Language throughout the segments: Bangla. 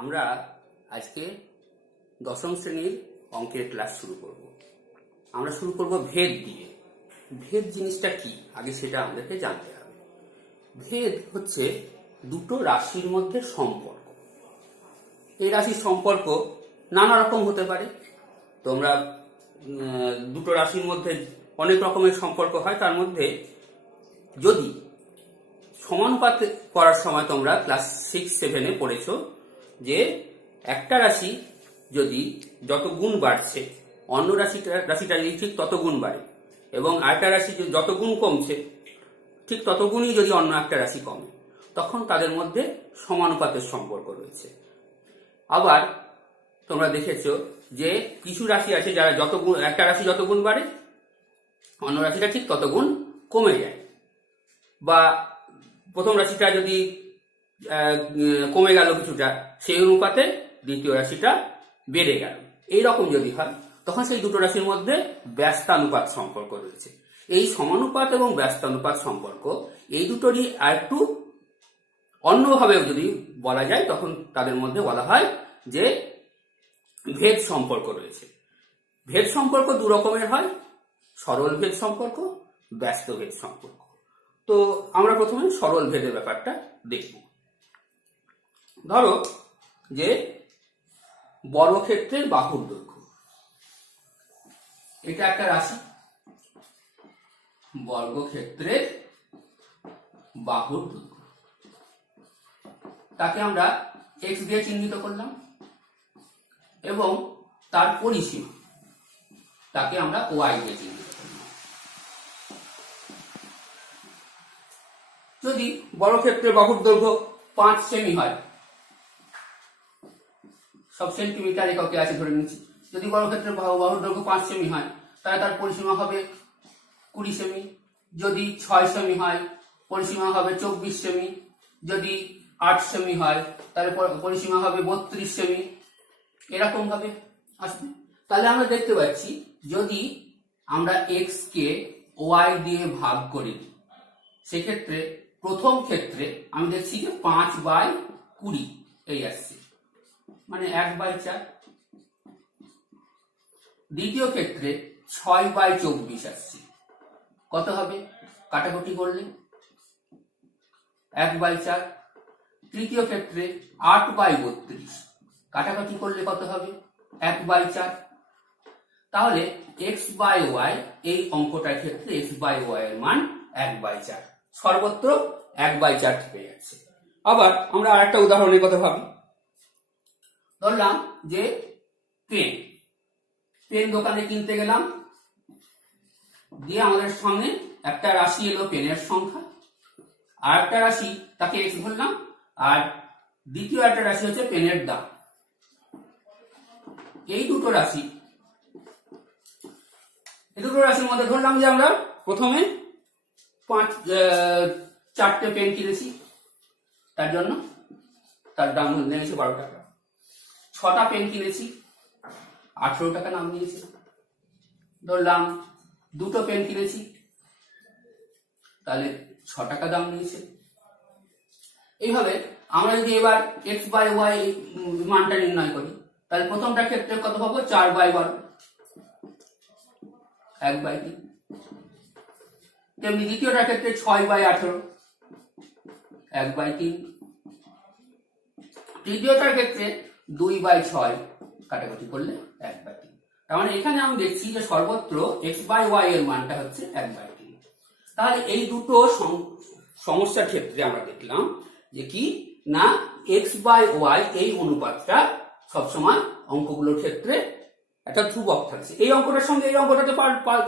আমরা আজকে দশম শ্রেণীর অঙ্কের ক্লাস শুরু করব। আমরা শুরু করব ভেদ দিয়ে। ভেদ জিনিসটা কি আগে সেটা আমাদেরকে জানতে হবে। ভেদ হচ্ছে দুটো রাশির মধ্যে সম্পর্ক। এই রাশির সম্পর্ক নানা রকম হতে পারে। তোমরা দুটো রাশির মধ্যে অনেক রকমের সম্পর্ক হয়। তার মধ্যে যদি সমানুপাত করার সময় তোমরা ক্লাস 6-7-এ পড়েছো যে একটা রাশি যদি যত গুণ বাড়ছে অন্য রাশিটা যদি ঠিক তত গুণ বাড়ে, এবং আরেকটা রাশি যত গুণ কমছে ঠিক তত গুণই যদি অন্য একটা রাশি কমে, তখন তাদের মধ্যে সমানুপাতের সম্পর্ক রয়েছে। আবার তোমরা দেখেছো যে কিছু রাশি আছে যারা যত গুণ, একটা রাশি যত গুণ বাড়ে অন্য রাশিটা ঠিক তত গুণ কমে যায়, বা প্রথম রাশিটা যদি কমে গেল কিছুটা, সেই অনুপাতে দ্বিতীয় রাশিটা বেড়ে গেল। এইরকম যদি হয় তখন সেই দুটো রাশির মধ্যে ব্যস্তানুপাত সম্পর্ক রয়েছে। এই সমানুপাত এবং ব্যস্তানুপাত সম্পর্ক এই দুটোরই আর একটু অন্যভাবে যদি বলা যায় তখন তাদের মধ্যে বলা হয় যে ভেদ সম্পর্ক রয়েছে। ভেদ সম্পর্ক দু রকমের হয়, সরল ভেদ সম্পর্ক, ব্যস্ত ভেদ সম্পর্ক। তো আমরা প্রথমে সরল ভেদের ব্যাপারটা দেখব। ধরো যে বর্গক্ষেত্রের বাহুর দৈর্ঘ্য, এটা একটা রাশি। বর্গক্ষেত্রের বাহুর দৈর্ঘ্য তাকে আমরা x দিয়ে চিহ্নিত করলাম, এবং তার পরিসীমা তাকে আমরা y দিয়ে চিহ্নিত করলাম। যদি বর্গক্ষেত্রের বাহুর দৈর্ঘ্য 5 সেমি হয়, সব সেন্টিমিটার এককে আছে ধরে নিচ্ছি, যদি বর্গক্ষেত্রের বাহুর দৈর্ঘ্য 5 সেমি হয় তাহলে তার পরিসীমা হবে 20 সেমি। যদি 6 সেমি হয় পরিসীমা হবে 24 সেমি। যদি 8 সেমি হয় তাহলে পরিসীমা হবে 32 সেমি। এরকম ভাবে আসবে। তাহলে আমরা দেখতে পাচ্ছি যদি আমরা x কে y দিয়ে ভাগ করি, সেক্ষেত্রে প্রথম ক্ষেত্রে আমি দেখছি যে 5/20 এই আসছে, মানে 1/4। দ্বিতীয় ক্ষেত্রে 6/24 আসছে, কত হবে কাটাকুটি করলে 1/4। তৃতীয় ক্ষেত্রে 8/32, কাটাকাটি করলে কত হবে 1/4। তাহলে x/y এই অঙ্কটার ক্ষেত্রে x/y এর মান 1/4, সর্বত্র 1/4 থেকে যাচ্ছে। আবার আমরা আরেকটা উদাহরণের কথা ভাবি। ধরলাম যে পেন দোকানে কিনতে গেলাম, দিয়ে আমাদের সামনে একটা রাশি এলো পেনের সংখ্যা, আর একটা রাশি তাকে x ধরলাম, আর দ্বিতীয় একটা রাশি হচ্ছে পেনের দাম। এই দুটো রাশির মধ্যে ধরলাম যে আমরা প্রথমে 4টে পেন কিনেছি, তার জন্য তার দাম নিয়েছে 12 টাকা। 6টা পেন কিনেছি, 18 টাকা নাম নিয়েছে। ধরলাম 2টো পেন কিনেছি, তাহলে 6 টাকা দাম নিয়েছে। এইভাবে আমরা যদি এবার x/y মানটা নির্ণয় করি, তাহলে প্রথমটার ক্ষেত্রে কত পাবো 4/12, 1/3। তেমনি দ্বিতীয়টার ক্ষেত্রে 6/18, 1/3। তৃতীয়টার ক্ষেত্রে 2/6, কাটাকাটি করলে 1/3। তার মানে এখানে আমি দেখছি যে সর্বত্র x/y এর মানটা হচ্ছে 1/3। তাহলে এই দুটো সমস্যার ক্ষেত্রে আমরা দেখলাম যে কি না x/y এই অনুপাতটা সবসময় অঙ্কগুলোর ক্ষেত্রে একটা ধ্রুবক থাকছে। এই অঙ্কটার সঙ্গে এই অঙ্কটাতে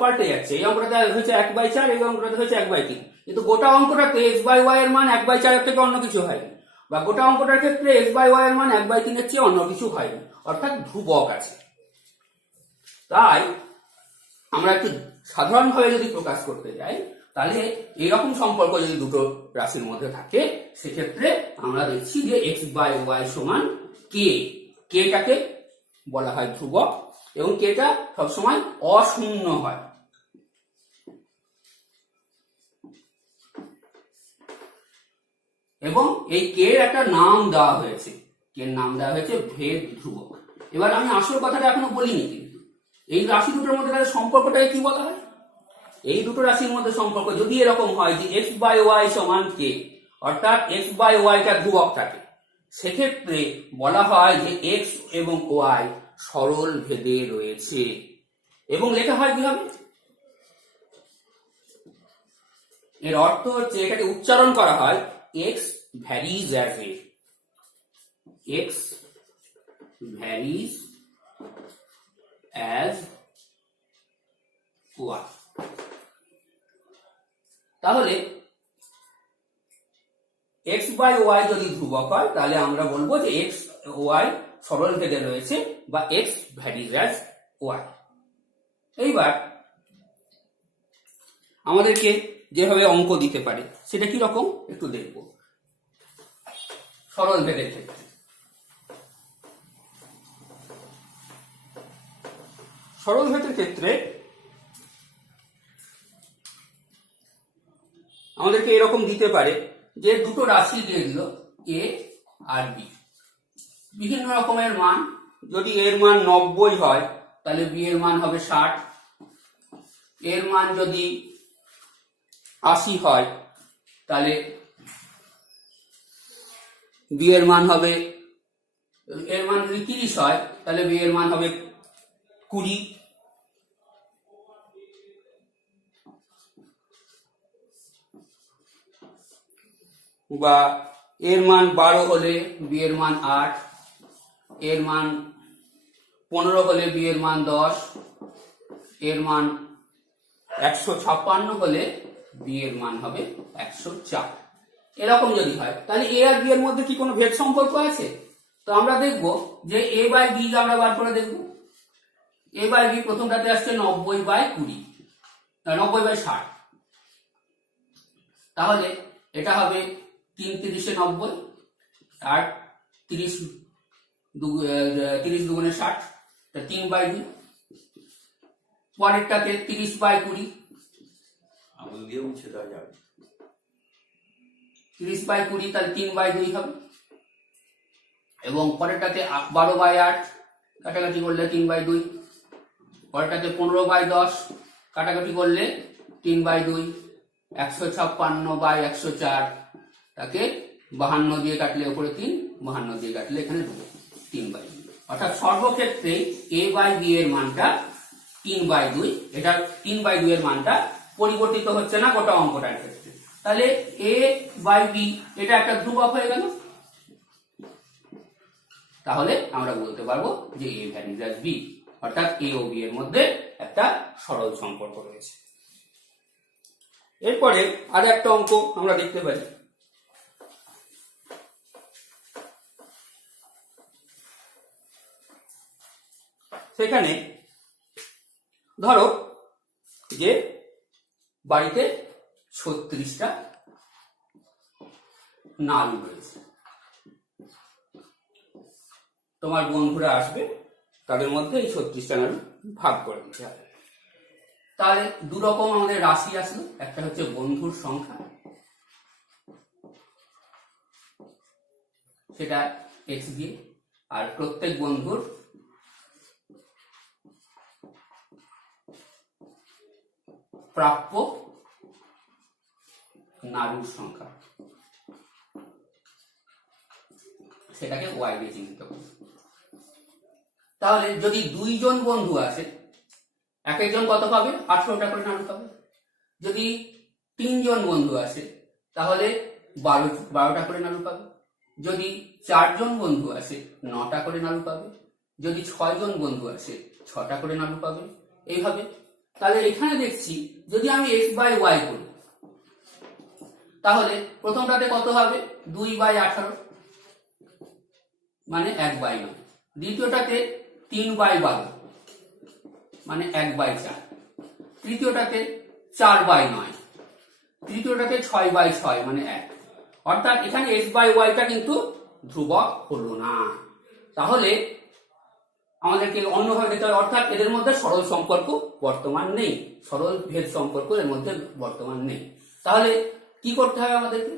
পাল্টে যাচ্ছে। এই অঙ্কটাতে হয়েছে 1/4, এই অঙ্কটাতে হয়েছে 1/3, কিন্তু গোটা অঙ্কটাতে x/y এর মান 1/4 থেকে অন্য কিছু হয়নি, বা গোটা অঙ্কটার ক্ষেত্রে x/y এর মান 1/3 এর চেয়ে অন্য কিছু হয়নি, অর্থাৎ ধ্রুবক আছে। তাই আমরা একটু সাধারণভাবে যদি প্রকাশ করতে যাই, তাহলে এইরকম সম্পর্ক যদি দুটো রাশির মধ্যে থাকে, সেক্ষেত্রে আমরা দেখছি যে x/y সমান k। kটাকে বলা হয় ধ্রুবক, এবং kটা সবসময় অশূন্য হয়। এবং এই k এর একটা নাম দেওয়া হয়েছে, এর নাম দেওয়া হয়েছে ভেদ ধ্রুবক। এবার আমি আসল কথাটা এখনো বলিনি, কিন্তু এই রাশি দুটোর মধ্যে তাদের সম্পর্কটাকে কি বলা হয়? এই দুটো রাশির মধ্যে সম্পর্ক যদি এরকম হয় যে x বাই ওয়াই সমান k, অর্থাৎ x বাই ওয়াইটা ধ্রুবক থাকে, সেক্ষেত্রে বলা হয় যে x এবং y সরল ভেদে রয়েছে। এবং লেখা হয় কিভাবে? এর অর্থ হচ্ছে, এটাকে উচ্চারণ করা হয় x varies as a, x varies as y। তাহলে x বাই ওয়াই যদি ধ্রুবক হয়, তাহলে আমরা বলবো যে x ওয়াই সরল ভেদে রয়েছে, বা x ভ্যারিজ অ্যাজ y। এইবার আমাদেরকে যেভাবে অঙ্ক দিতে পারে সেটা কি রকম একটু দেখব। সরল ভেদের ক্ষেত্রে আমাদেরকে এরকম দিতে পারে যে দুটো রাশি দিয়ে দিল a আর b, বিভিন্ন রকমের মান। যদি এর মান 90 হয় তাহলে b এর মান হবে 60, এর মান যদি 80 হয় তাহলে b এর মান হবে, এর মান যদি 30 হয় তাহলে b এর মান হবে 20, বা এর মান 12 হলে b এর মান 8, এর মান 15 হলে b এর মান 10, এর মান 156 হলে b এর মান হবে 104। এরকম যদি হয় তাহলে a আর b এর মধ্যে কি কোনো ভেদ সম্পর্ক আছে? তো আমরা দেখব যে a বাই b আমরা বার করে দেখব। a বাই b প্রথমটাতে আসছে 90 বাই 20, 90 বাই 60, তাহলে এটা হবে 3 30 90, আর 30 দুগুণে 60, 3 বাই 2। পরেরটাতে 30 বাই 20, 30 বাই 20 তাহলে 3 বাই 2 হবে। এবং পরেরটাতে 12 বাই 8 কাটাকাটি করলে 3 বাই 2, পরেরটাতে 15 বাই 10 কাটাকাটি করলে 3 বাই 2, 156 বাই 104 তাকে 52 দিয়ে কাটলে উপরে 3, 52 দিয়ে কাটলে এখানে 3 বাই 2। অর্থাৎ সর্বক্ষেত্রে a বাই b এর মানটা 3 বাই 2, এটা 3 বাই 2 এর মানটা পরিবর্তিত হচ্ছে না গোটা অঙ্কটার ক্ষেত্রে। তাহলে a বাই b এটা একটা ধ্রুবক হয়ে গেল। তাহলে আমরা বলতে পারবো যে a ভ্যারিজ অ্যাজ b, অর্থাৎ a ও b এর মধ্যে একটা সরল সম্পর্ক রয়েছে। এরপরে আর একটা অঙ্ক আমরা দেখতে পারি। সেখানে ধরো যে বাড়িতে 36টা নাড়ু রয়েছে, তোমার বন্ধুরা আসবে, তাদের মধ্যে এই 36টা নাড়ু ভাগ করে দিতে হবে। তাহলে দু রকম আমাদের রাশি আসলো, একটা হচ্ছে বন্ধুর সংখ্যা, সেটা x দিয়ে, আর প্রত্যেক বন্ধুর প্রাপ্য নাড়ুর সংখ্যা, সেটাকে y দিয়ে চিহ্নিত করি। তাহলে যদি 2 জন বন্ধু আসে, এক একজন কত পাবে? 18টা করে নাড়ু পাবে। যদি 3 জন বন্ধু আসে তাহলে 12টা করে নাড়ু পাবে। যদি 4 জন বন্ধু আসে 9টা করে নাড়ু পাবে। যদি 6 জন বন্ধু আসে 6টা করে নাড়ু পাবে। এইভাবে তাহলে এখানে দেখছি যদি আমি x বাই y করি তাহলে প্রথমটাতে কত হবে? 2 বাই 18 মানে 1 বাই 9। দ্বিতীয়টাতে 3 বাই 12 মানে 1 বাই 4। তৃতীয়টাতে 4 বাই 9, তৃতীয়টাতে 6 বাই 6 মানে 1। অর্থাৎ এখানে x বাই ওয়াইটা কিন্তু ধ্রুবক হলো না। তাহলে আমাদেরকে অন্যভাবে দেখতে হবে, অর্থাৎ এদের মধ্যে সরল সম্পর্ক বর্তমান নেই, সরল ভেদ সম্পর্ক এর মধ্যে বর্তমান নেই। তাহলে কি করতে হবে আমাদেরকে?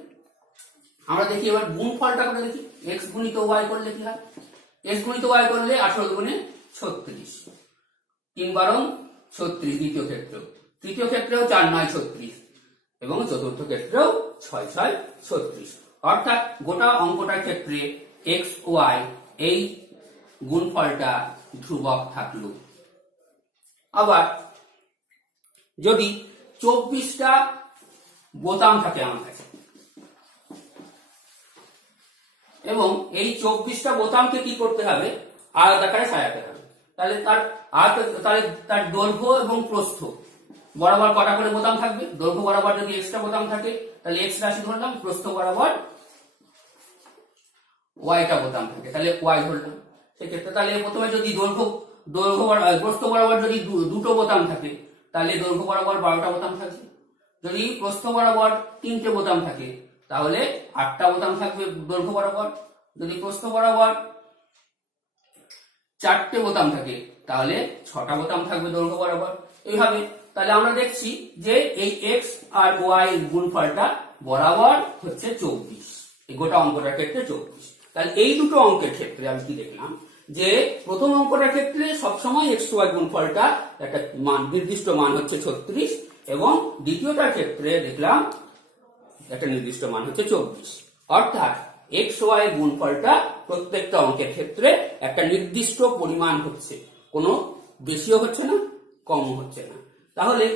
আমরা দেখি এবার গুণফলটা করে দেখি। এক্স গুণিত ওয়াই করলে কি হয়, এক্স গুণিত ওয়াই করলে 18 দুগুণে 36, 3 12 36 দ্বিতীয় ক্ষেত্রেও, তৃতীয় ক্ষেত্রেও 4 9 36 এবং চতুর্থ ক্ষেত্রেও 6 6 36। অর্থাৎ গোটা অঙ্কটার ক্ষেত্রে এক্স ওয়াই এই গুণফলটা ধ্রুবক থাকলো। আবার যদি 24টা বোতাম থাকে আমার কাছে এবং এই 24টা বোতামকে কি করতে হবে, আয়তাকারে সাজাতে হবে, তাহলে তার দৈর্ঘ্য এবং প্রস্থ বরাবর কটা করে বোতাম থাকবে, দৈর্ঘ্য বরাবর যদি এক্সট্রা বোতাম থাকে তাহলে এক্স রাশি ধরলাম, প্রস্থ বরাবর ওয়াইটা বোতাম থাকে তাহলে ওয়াই ধরলাম। সেক্ষেত্রে তাহলে প্রথমে যদি প্রস্থ বরাবর যদি দুটো বোতাম থাকে তাহলে দৈর্ঘ্য বরাবর 12টা বোতাম থাকবে, যদি প্রস্থ বরাবর 3টে বোতাম থাকে তাহলে 8টা বোতাম থাকবে দৈর্ঘ্য বরাবর, যদি প্রস্থ বরাবর 4টে বোতাম থাকে তাহলে 6টা বোতাম থাকবে দৈর্ঘ্য বরাবর। এইভাবে তাহলে আমরা দেখছি যে এই এক্স আর ওয়াই গুণফলটা বরাবর হচ্ছে 24, এই গোটা অঙ্কটার ক্ষেত্রে 24। তাহলে এই দুটো অঙ্কের ক্ষেত্রে আমি কি দেখলাম যে প্রথম অঙ্কটার ক্ষেত্রে সবসময় এক্স ওয়াই গুণফলটা একটা নির্দিষ্ট মান হচ্ছে 36 এবং দ্বিতীয়টার ক্ষেত্রে দেখলাম একটা নির্দিষ্ট মান হচ্ছে 24। অর্থাৎ এক্স ওয়াই গুণফলটা প্রত্যেকটা অঙ্কের ক্ষেত্রে একটা নির্দিষ্ট পরিমাণ হচ্ছে, কোনো বেশিও হচ্ছে না কমও হচ্ছে না। তাহলে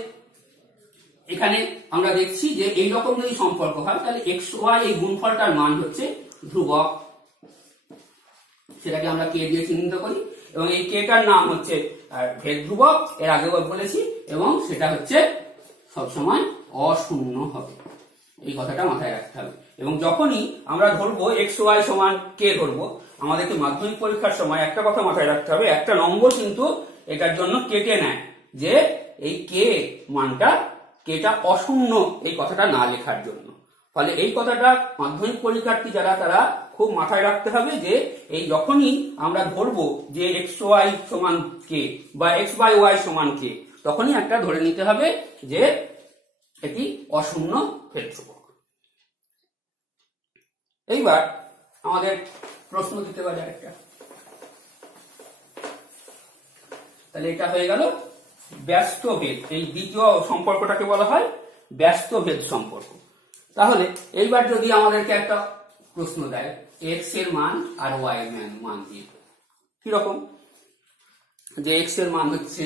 এখানে আমরা দেখছি যে এই রকম যদি সম্পর্ক হয় তাহলে এক্স ওয়াই এই গুণফলটার মান হচ্ছে ধ্রুবক, সেটাকে আমরা কে দিয়ে চিহ্নিত করি এবং এই কেটার নাম হচ্ছে ভেদ ধ্রুবক, এর আগেও বলেছি, এবং সেটা হচ্ছে সবসময় অশূন্য হবে, এই কথাটা মাথায় রাখতে হবে। এবং যখনই আমরা ধরবো এক্স ওয়াই সমান কে ধরবো, আমাদেরকে মাধ্যমিক পরীক্ষার সময় একটা কথা মাথায় রাখতে হবে, একটা নম্বর কিন্তু এটার জন্য কেটে নেয় যে এই কে মানটা কেটা অশূন্য এই কথাটা না লেখার জন্য। ফলে এই কথাটা মাধ্যমিক পরীক্ষার্থী যারা তারা খুব মাথায় রাখতে হবে যে এই যখনই আমরা ধরবো যে এক্স ওয়াই সমান কে বা এক্স বাই ওয়াই সমান কে, তখনই একটা ধরে নিতে হবে যে এটি অশূন্য ভেদ ধ্রুবক। এইবার আমাদের প্রশ্ন দিতে পারে একটা, তাহলে এটা হয়ে গেল ব্যস্ত ভেদ, এই দ্বিতীয় সম্পর্কটাকে বলা হয় ব্যস্ত ভেদ সম্পর্ক। তাহলে এইবার যদি আমাদেরকে একটা প্রশ্ন দেয় এক্স এর মান আর ওয়াই এর মান দিয়ে, কিরকম, যে এক্স এর মান হচ্ছে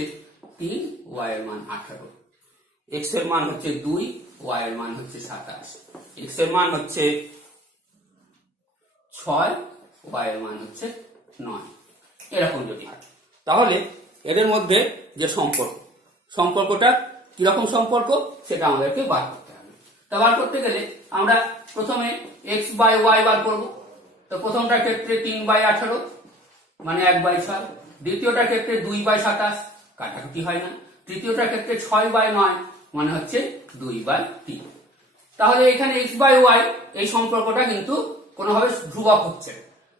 3, ওয়াই এর মান 18, এক্স এর মান হচ্ছে 2, ওয়াই এর মান হচ্ছে 27, এক্স এর মান হচ্ছে 6, ওয়াই এর মান হচ্ছে 9, এরকম যদি হয় তাহলে এদের মধ্যে যে সম্পর্কটা কিরকম সম্পর্ক সেটা আমাদেরকে বার করতে হবে। তা বার করতে গেলে আমরা প্রথমে এক্স বাই ওয়াই বার করব। তো প্রথমটার ক্ষেত্রে 3/18 মানে 1/6, দ্বিতীয়টার ক্ষেত্রে 2/27 কাটাকুটি হয় না, তৃতীয়টার ক্ষেত্রে 6/9 মানে হচ্ছে 2/3। তাহলে এখানে এক্স বাই ওয়াই এই সম্পর্কটা কিন্তু কোনোভাবে ধ্রুবক হচ্ছে,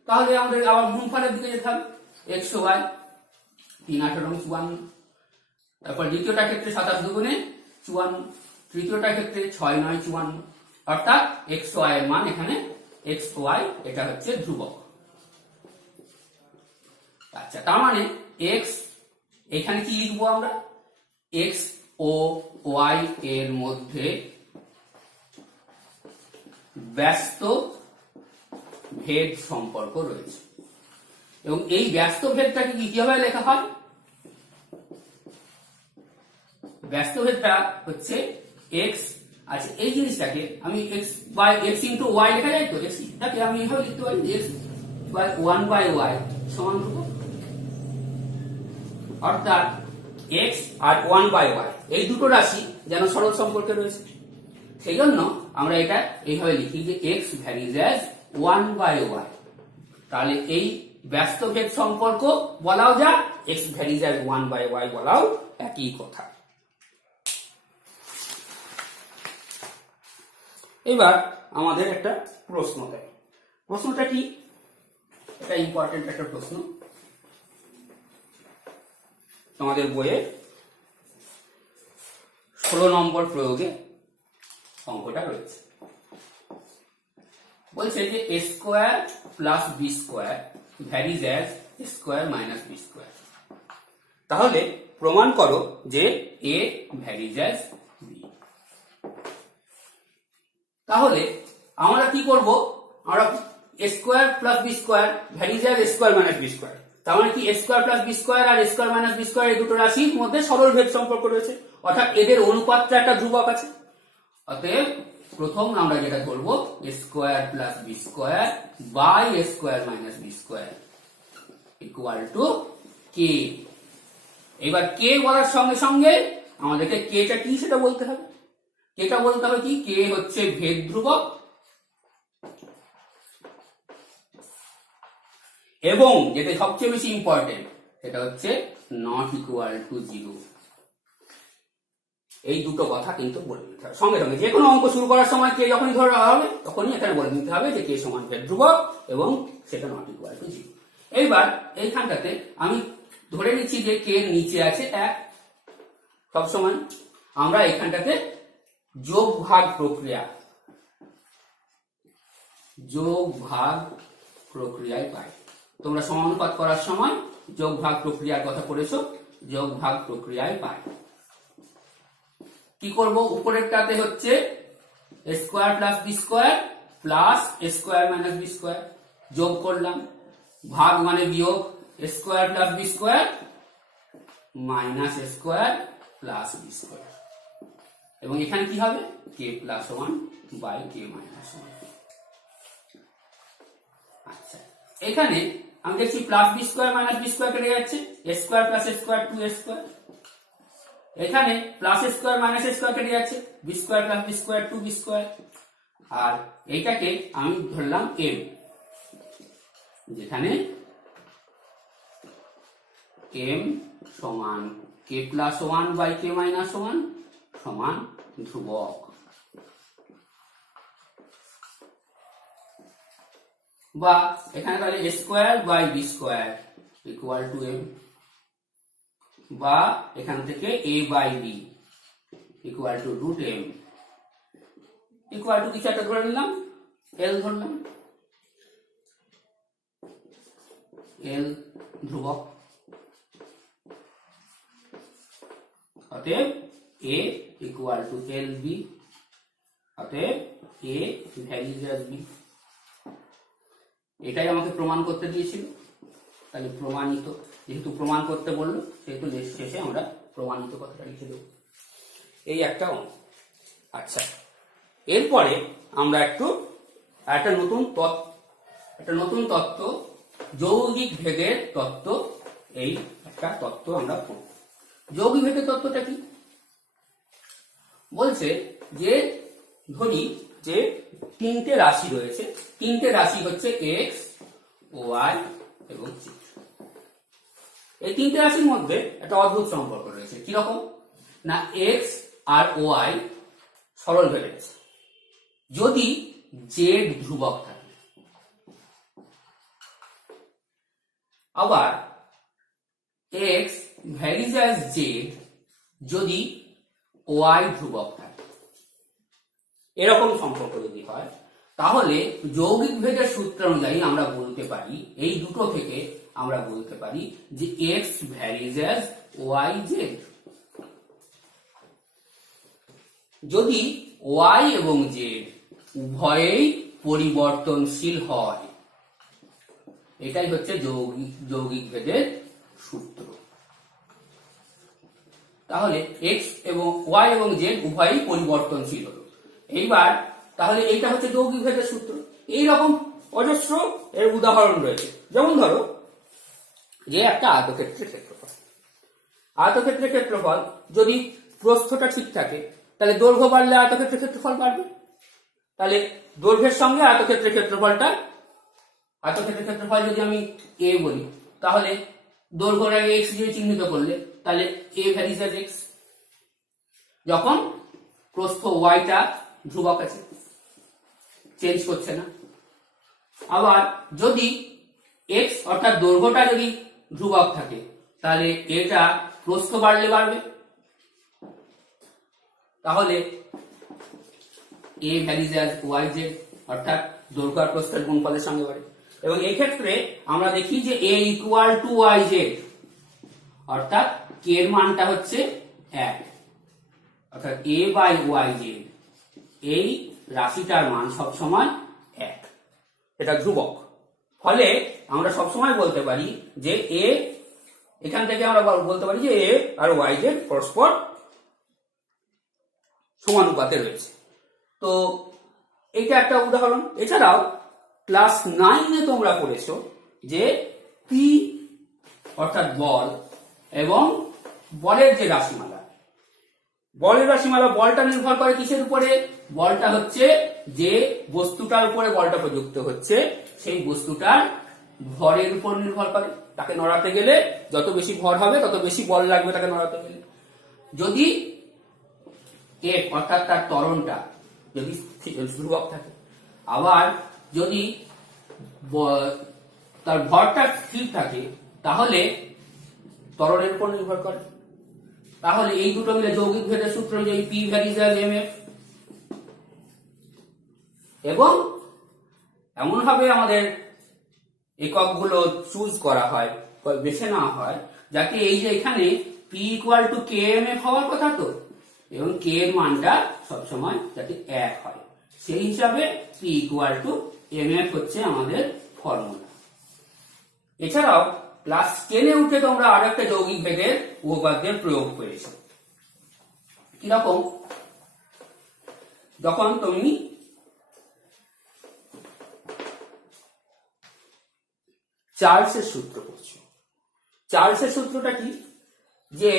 তাহলে আমাদের আবার গুণফলের দিকে যেতে হবে, এক্স ওয়াই 3 18 54, তারপর দ্বিতীয়টার ক্ষেত্রে 27 দুগুণে 54, তৃতীয়টার ক্ষেত্রে 6 9 54, অর্থাৎ এক্স ওয়াই এর মান এখানে এক্স ওয়াই এটা হচ্ছে ধ্রুবক। আচ্ছা, তার মানে এক্স এখানে কি লিখবো আমরা, এক্স ও ওয়াই এর মধ্যে ব্যস্ত ভেদ সম্পর্ক রয়েছে এবং এই ব্যস্ত ভেদটাকে কিভাবে লেখা হয়, ব্যস্ত ভেদটা হচ্ছে এক্স, আচ্ছা এই জিনিসটাকে আমি X by X into Y লেখা যায়, তো এক্সটাকে আমি এইভাবে লিখতে পারি এক্স বাই 1/y সমান ধ্রুবক, অর্থাৎ এক্স আর 1/y এই দুটো রাশি যেন সরল সম্পর্কে রয়েছে, সেই জন্য আমরা এটা এইভাবে লিখি যে এক্স ভ্যারিজ অ্যাজ 1/y। তাহলে এই ব্যস্ত ভেদ সম্পর্ক বলাও যা, এক্স ভ্যারিজ অ্যাজ 1/y বলাও একই কথা। এবার আমাদের একটা প্রশ্ন দেয়, প্রশ্নটা কি, এটা ইম্পর্টেন্ট একটা প্রশ্ন, তোমাদের বইয়ে 16 নম্বর প্রয়োগে অঙ্কটা রয়েছে। বলছে যে a square plus B square varies as a square minus B square. তাহলে প্রমাণ করো যে a ভ্যারিজ অ্যাজ বি। তাহলে আমরা কি করব, আমরা a square plus B square varies as a square minus B square, তার মানে কি a square plus B square আর a square minus B square এই দুটো রাশির মধ্যে সরল ভেদ সম্পর্ক রয়েছে, অর্থাৎ এদের অনুপাতটা একটা ধ্রুবক আছে। অতএব প্রথম আমরা যেটা ধরবো a square plus B square by a square minus B square equal to K. এবার কে বলার সঙ্গে সঙ্গে আমাদেরকে কেটা কি সেটা বলতে হবে। কেটা বলতে হবে কি, কে হচ্ছে ভেদ ধ্রুবক এবং যেটা সবচেয়ে বেশি ইম্পর্টেন্ট সেটা হচ্ছে নট ইকুয়াল টু 0। এই দুটো কথা কিন্তু বলে নিতে হবে সঙ্গে সঙ্গে। যে কোনো অঙ্ক শুরু করার সময় কে যখনই ধরা হবে তখনই এখানে বলে নিতে হবে যে কে সমান ভেদ ধ্রুবক এবং সেটা নট ইকুয়াল টু 0। এইবার এইখানটাতে আমি ধরে নিচ্ছি যে কে নিচে আছে 1। সবসময় আমরা এখানটাতে যোগ ভাগ প্রক্রিয়ায় পাই। তোমরা সমানুপাত করার সময় যোগ ভাগ প্রক্রিয়ার কথা পড়েছো, যোগ ভাগ প্রক্রিয়ায় পাই। কি করব, উপরেরটাতে হচ্ছে a square plus B square plus a square minus B square, যোগ করলাম, ভাগ মানে বিয়োগ, a square plus B square minus a square plus B square, এবং এখানে কি হবে K plus 1 by K minus 1। আচ্ছা, এখানে আমি দেখছি plus B square minus B square কেটে যাচ্ছে, a square plus a square 2a square. এখানে plus a square minus a square কেটে যাচ্ছে, B square plus B square 2b square. আর এইটাকে আমি ধরলাম m, যেখানে m সমান K plus 1 by K minus 1 সমান ধ্রুবক। বা এখানে তাহলে a square by B square equal to m, বা এখান থেকে a by B equal to root m equal to কিছু একটা ধরে নিলাম, l ধরলাম, l ধ্রুবক। অতএব a equal to L B, অতএব a ভ্যারিজ অ্যাজ b। এটাই আমাকে প্রমাণ করতে দিয়েছিল, তাহলে প্রমাণিত, যেহেতু প্রমাণ করতে বললো সেহেতু শেষে আমরা প্রমাণিত কথাটা লিখে দেব। এই একটা অঙ্ক। আচ্ছা, এরপরে আমরা একটা নতুন তত্ত্ব, যৌগিক ভেদের তত্ত্ব, এই একটা তত্ত্ব আমরা পড়ব। যৌগিক ভেদের তত্ত্বটা কি বলছে, যে ধরি যে তিনটে রাশি রয়েছে, তিনটে রাশি হচ্ছে x, y এবং z। এই তিনটে রাশির মধ্যে একটা অদ্ভুত সম্পর্ক রয়েছে। কিরকম না, x আর y সরল ভেদ আছে যদি z ধ্রুবক থাকে, আবার x ভ্যারিজ অ্যাজ z যদি y ধ্রুবক থাকে। এরকম সম্পর্ক যদি হয় তাহলে যৌগিক ভেদের সূত্র অনুযায়ী আমরা বলতে পারি, এই দুটো থেকে আমরা বলতে পারি যে x varies as y z। যদি y এবং z উভয়েই পরিবর্তনশীল হয়, এটাই হচ্ছে যৌগিক ভেদের সূত্র। তাহলে x এবং y এবং z উভয়ই পরিবর্তনশীল হলো। এইবার তাহলে এইটা হচ্ছে যৌগিক ভেদের সূত্র। এইরকম অজস্র এর উদাহরণ রয়েছে। যেমন ধরো যে একটা আয়তক্ষেত্রের ক্ষেত্রফল, আয়তক্ষেত্রের ক্ষেত্রফল যদি প্রস্থটা ঠিক থাকে তাহলে দৈর্ঘ্য বাড়লে আয়তক্ষেত্রের ক্ষেত্রফল বাড়বে। তাহলে দৈর্ঘ্যের সঙ্গে আয়তক্ষেত্রের ক্ষেত্রফল যদি আমি a বলি, তাহলে দৈর্ঘ্যটাকে x দিয়ে চিহ্নিত করলে তাহলে a ভ্যারিজ অ্যাজ x, যখন প্রস্থ y টা ধ্রুবক আছে, চেঞ্জ করছে না। আবার যদি x অর্থাৎ দৈর্ঘ্যটা যদি ধ্রুবক থাকে তাহলে এটা প্রস্থ বাড়লে বাড়বে, তাহলে a ভ্যারিজ অ্যাজ yz, অর্থাৎ দৈর্ঘ্য আর প্রস্থের গুণফলের সঙ্গে বাড়ে। এবং এই ক্ষেত্রে আমরা দেখি যে a equal to Y Z, অর্থাৎ কে এর মানটা হচ্ছে 1, অর্থাৎ a বাই ওয়াই জেড এই রাশিটার মান সবসময় 1, এটা ধ্রুবক। ফলে আমরা সবসময় বলতে পারি যে a, এখান থেকে আমরা বলতে পারি যে a আর ওয়াই জেড পরস্পর সমানুপাতে রয়েছে। তো এটা একটা উদাহরণ। এছাড়াও ক্লাস 9-এ তোমরা পড়েছো যে পি অর্থাৎ বল এবং বলের যে রাশিমালা, বলটা নির্ভর করে কিসের উপরে? বলটা হচ্ছে যে বস্তুটার উপরে বলটা প্রযুক্ত হচ্ছে সেই বস্তুটার ভরের উপর নির্ভর করে। তাকে নড়াতে গেলে যত বেশি ভর হবে তত বেশি বল লাগবে তাকে নড়াতে গেলে। যদি এফ অর্থাৎ তার ত্বরণটা যদি ধ্রুবক থাকে, আবার যদি তার ভরটা স্থির থাকে তাহলে ত্বরণের উপর নির্ভর করে। তাহলে এই দুটো মিলে যৌগিক ভেদের সূত্র অনুযায়ী P varies as M F. এবং এমন ভাবে আমাদের এককগুলো চুজ করা হয়, বেছে নেওয়া হয়, যাতে এই যে এখানে P equal to K M F হওয়ার কথা, তো এবং কে এর মানটা সবসময় যাতে 1 হয়, সেই হিসাবে P equal to M F হচ্ছে আমাদের ফর্মুলা। এছাড়াও ক্লাস 10-এ উঠে তোমরা আরো একটা যৌগিক ভেদের উপপাদ্যের প্রয়োগ করেছো। কিরকম? যখন তুমি চার্লসের সূত্র পড়ছো। চার্লসের সূত্রটা কি? যে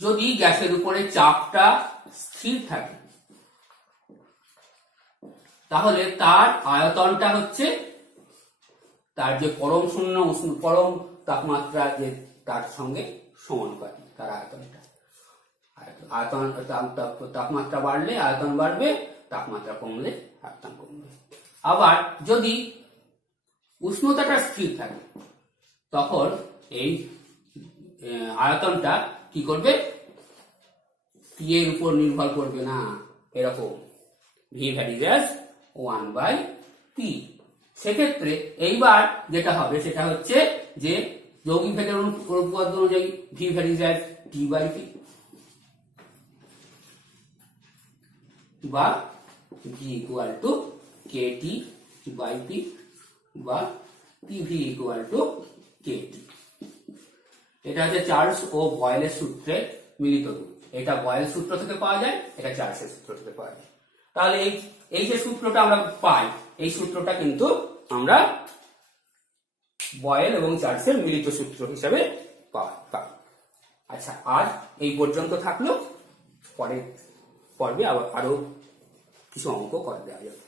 যদি গ্যাসের উপরে চাপটা স্থির থাকে তাহলে তার আয়তনটা হচ্ছে তার যে পরম শূন্য পরম তাপমাত্রা যে তার সঙ্গে সমানুপাতিক, তার আয়তনটা। তাপমাত্রা বাড়লে আয়তন বাড়বে, তাপমাত্রা কমলে আয়তন কমবে। আবার যদি উষ্ণতাটা স্থির থাকে তখন এই আয়তনটা কি করবে? টি এর উপর নির্ভর করবে না, এরকম ভি ভ্যারিজ অ্যাজ 1/p। সেক্ষেত্রে এইবার যেটা হবে সেটা হচ্ছে যে যৌগিক ভেদের উপপাদ্য অনুযায়ী ভি ভ্যারিজ অ্যাজ t/p বা ভি ইকুয়াল টু kt/p বা pv ইকুয়াল টু kt। এটা হচ্ছে চার্লস ও বয়েলের সূত্রে মিলিত রূপ। এটা বয়েল সূত্র থেকে পাওয়া যায়, এটা চার্লসের সূত্র থেকে পাওয়া যায়। তাহলে এই যে সূত্রটা আমরা পাই, এই সূত্রটা কিন্তু আমরা বয়েল এবং চার্লসের মিলিত সূত্র হিসাবে পাই। আচ্ছা, আর এই পর্যন্ত থাকলো। পরের পর্বে আরো কিছু অঙ্ক করে দেওয়া যাবে।